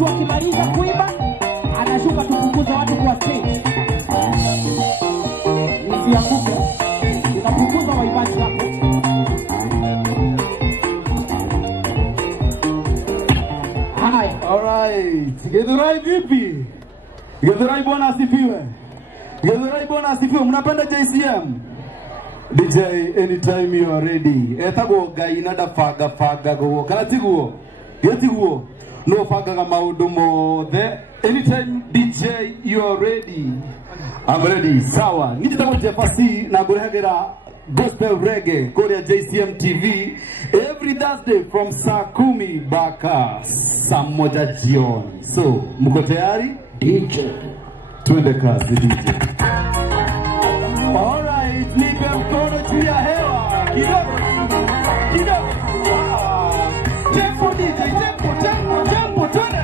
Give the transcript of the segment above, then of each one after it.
Wakimaliza kuimba anashuka tupunguza watu kwa stage. Nisianguke. Tunapunguza waibaji wako. Hai. Alright. Githurai vipi? Githurai bwana asifiwe. Githurai bwana asifiwe. Mnapenda JCM? DJ anytime you are ready. Etago gaina da faga go. Kana tiguo. Yetiguo. No fagaga maudu mothe. Anytime DJ you are ready. I'm ready. Sawa. Nijitago Jefasi na gurehagera gospel reggae Korea JCM TV every Thursday from saa 10 mpaka saa 1 jioni. So, mko tayari? DJ. Twende kazi DJ. Alright, nipe mkono juu ya hewa. Kidogo. Tempo DJ, tempo, twende.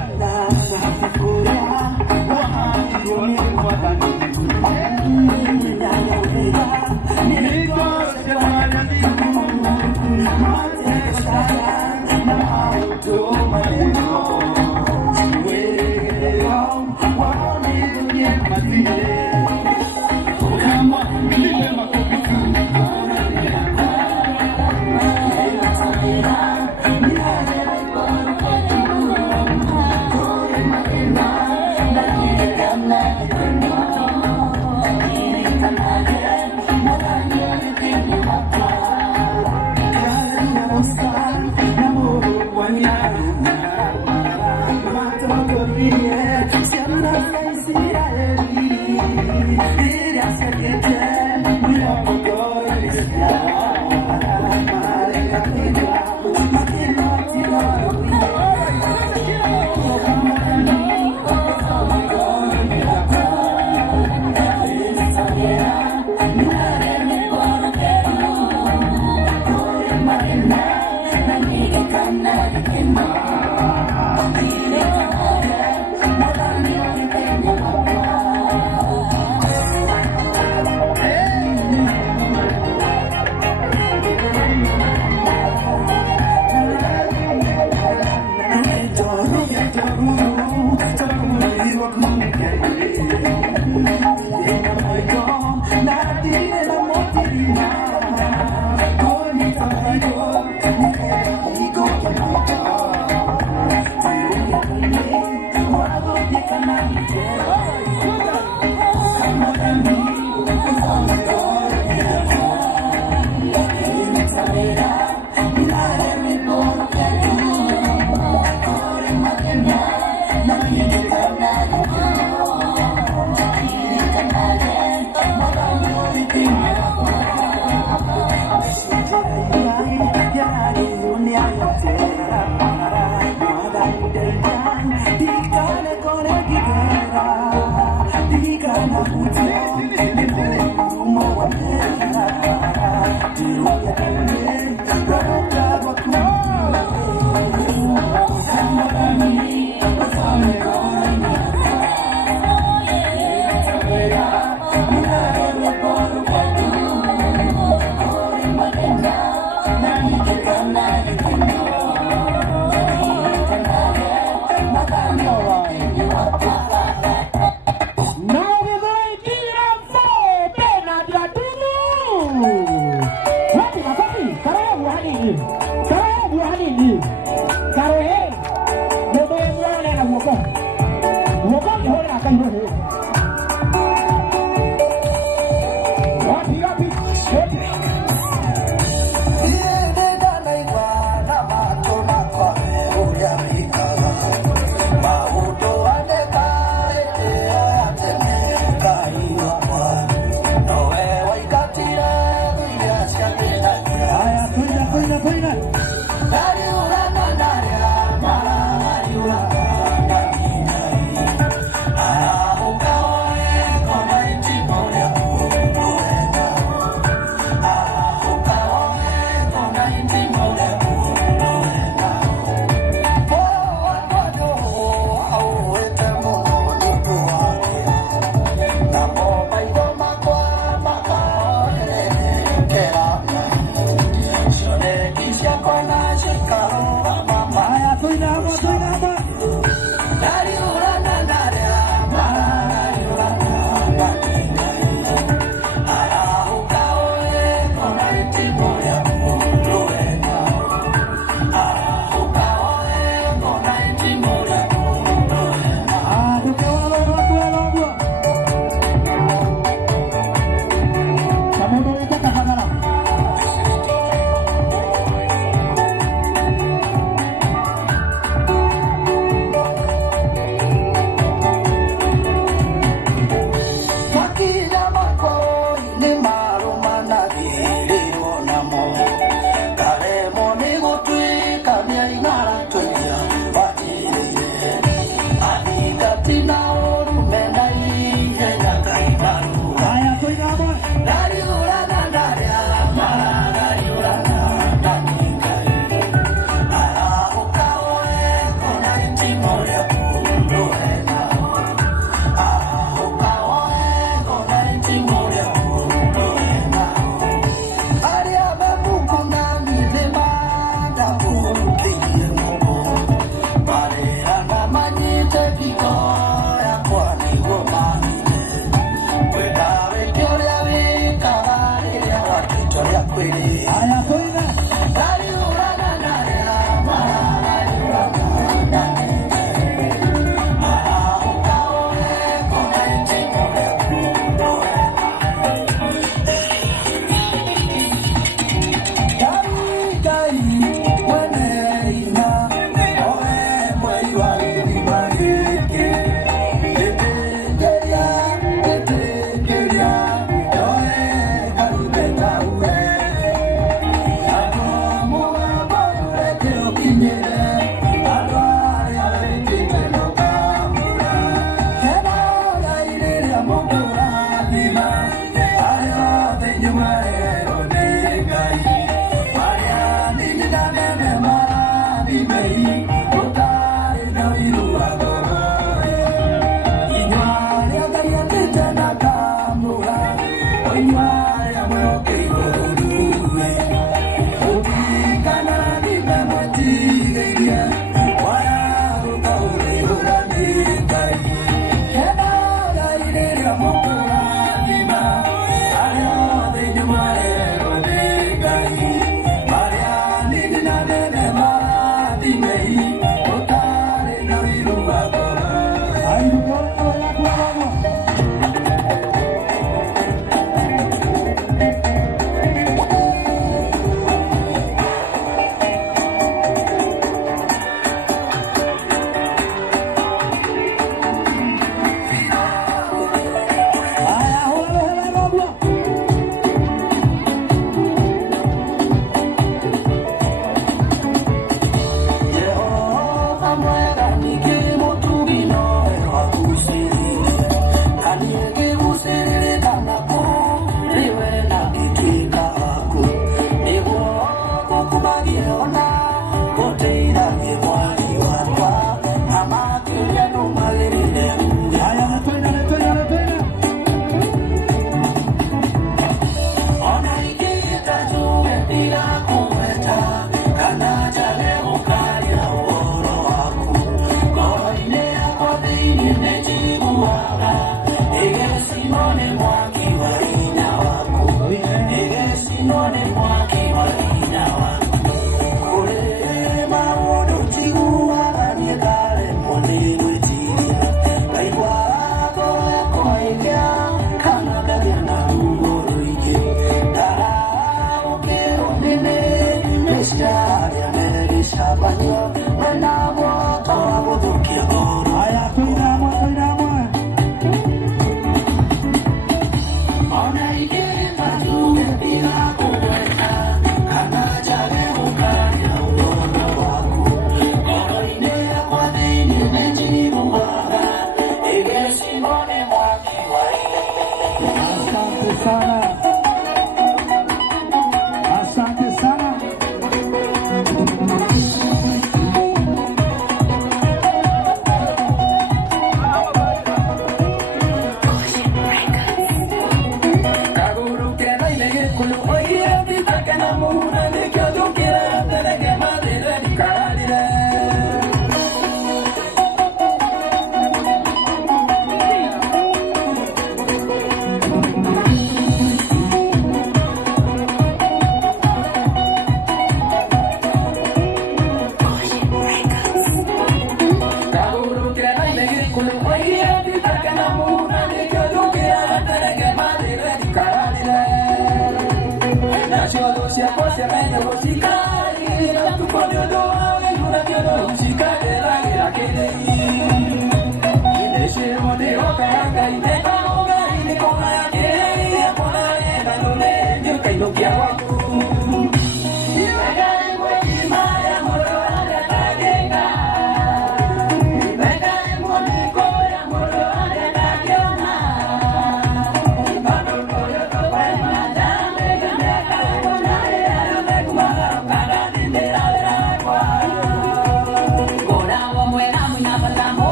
When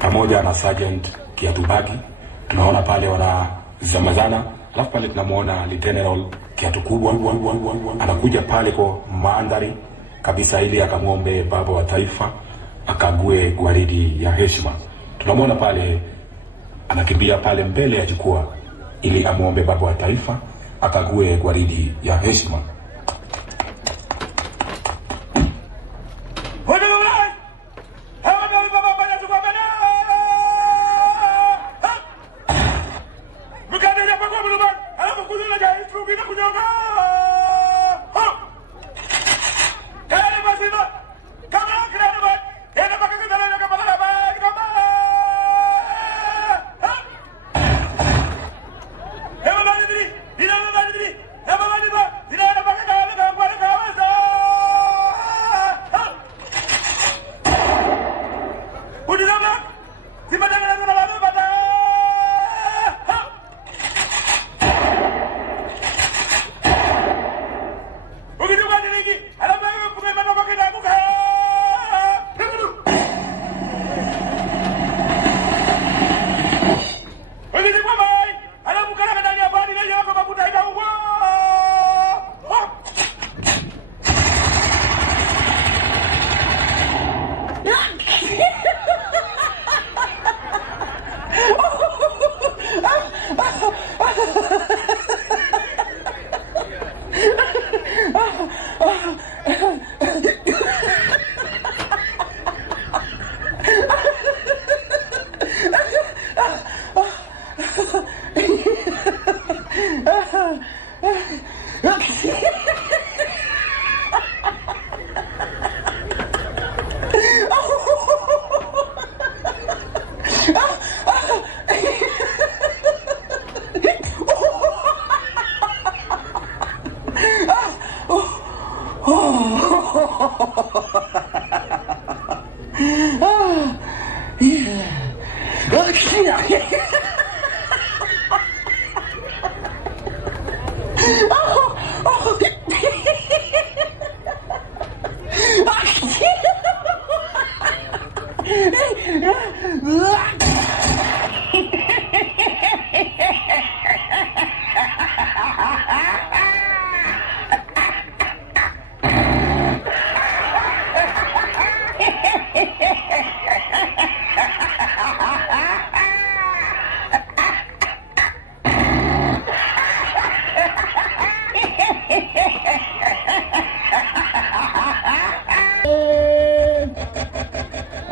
pamoja na Sergeant Kiatubagi. Tunaona pale wanazamazana, alafu pale tunamuona Lieutenant Kiatu Kubwa anakuja pale kwa mandhari kabisa ili akamwombe baba wa taifa akague gwaridi ya heshima. Tunamuona pale anakimbia pale mbele ya jukwaa ili amwombe baba wa taifa akague gwaridi ya heshima. Come on,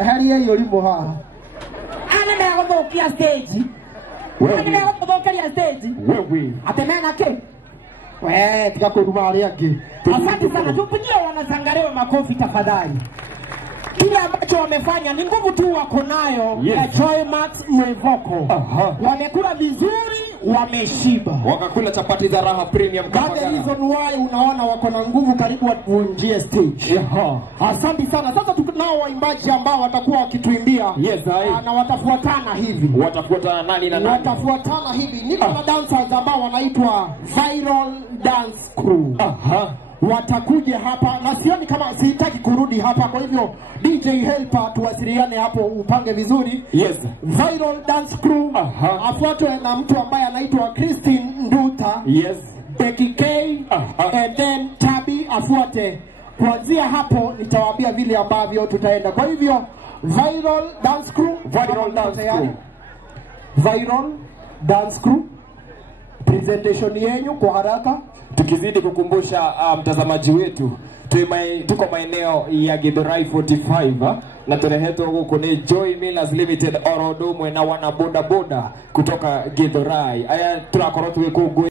Hali hiyo lipo ha. Ana mego bokia stage. Wewe mego bokia stage. Wewe. Atemena ke. Wewe tukakuruma ali yake. Asante sana, tupigie wanasangalewa makofi tafadhali. Kile ambacho wamefanya ni nguvu tu wako nayo ya Joy Max Mwevoko. Wamekula vizuri, wameshiba. Wakakula chapati za raha premium kama the reason why unaona wako na nguvu karibu wavunjie stage. Asante sana. Sasa tunao waimbaji ambao watakuwa wakituimbia. Na watafuatana hivi. Watafuatana nani na nani? Watafuatana hivi. Niko na dancers ambao wanaitwa Viral Dance Crew. Watakuja hapa na sioni kama sitaki kurudi hapa, kwa hivyo DJ Helper tuwasiliane hapo upange vizuri. Viral Dance Crew afuatwe na mtu ambaye anaitwa Christine Nduta. Becky K and then Tabi afuate. Kuanzia hapo nitawaambia vile ambavyo tutaenda. Kwa hivyo Viral Dance Crew, Viral Dance Crew, presentation yenu kwa haraka. Tukizidi kukumbusha mtazamaji wetu tuko maeneo ya Githurai 45 na tureheto huko ni Joy Millers Limited Orodomwe na wana boda boda kutoka Githurai. Aya tunakorotwe kugwe